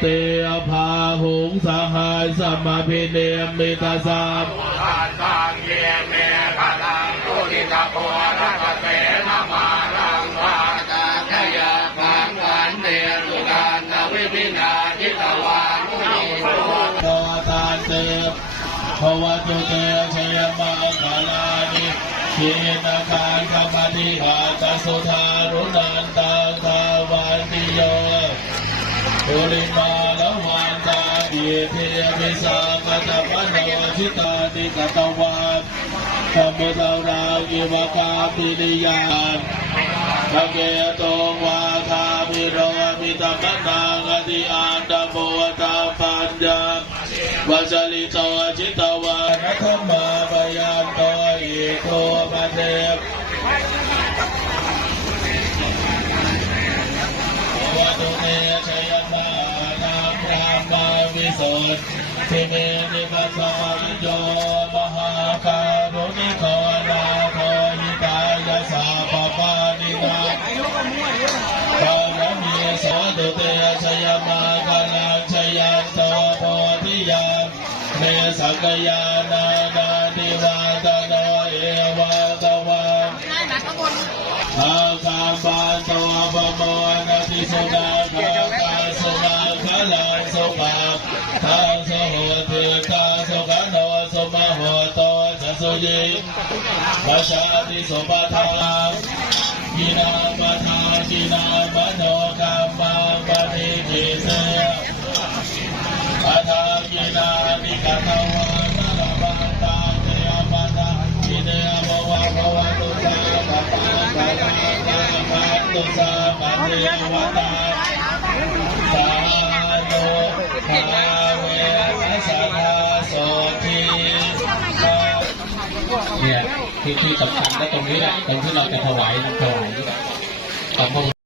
เตอภาหุงสหายสมมาพิเนมิตาสามทานทางเยเมฆลังตุนิตาโพรัตเตนะมารังวาตาทยาปังวันเตสุกานนวิปินาทิตวานุโยโตตาเตภวตุเตชยมังคลานิขีนาการธรรมนิหาตสุธา ปุริมาลวันตาดีเทมิสากตมโนชิตานิกตวันธรรมดารากิวกาปิริยานทะเกตงวาทามิโรมิตมนังอธิอันตโมตาปัญญาวัจลิโตจิตวานัคมาปยันโตอิโตมาเทว สุทธิเมนิปัสสะวิโยมหาการุณิโกนาโทหิตายาสาปปานินาปารมีสาธุเตชยมาคลังชยันโตโพธิยามเมสักยานานาดิวาตโนเอวาตวันอาคาปานโตปโมนาทิสุนา สุภาทังสุโหติกาสุขโนสุมโหโตจัสสุยิปัชชาติสุปทากินาปทากินาปโนกรรมังปฏิทิเสปทากินานิกตวานรบันตาเตยปทากิเนภวะภวตุสาปปะกะลาตาปันตุสาปะเทวตา เนี่ยที่ที่สำคัญก็ตรงนี้แหละตรงที่เราจะถวายถวายขอพระ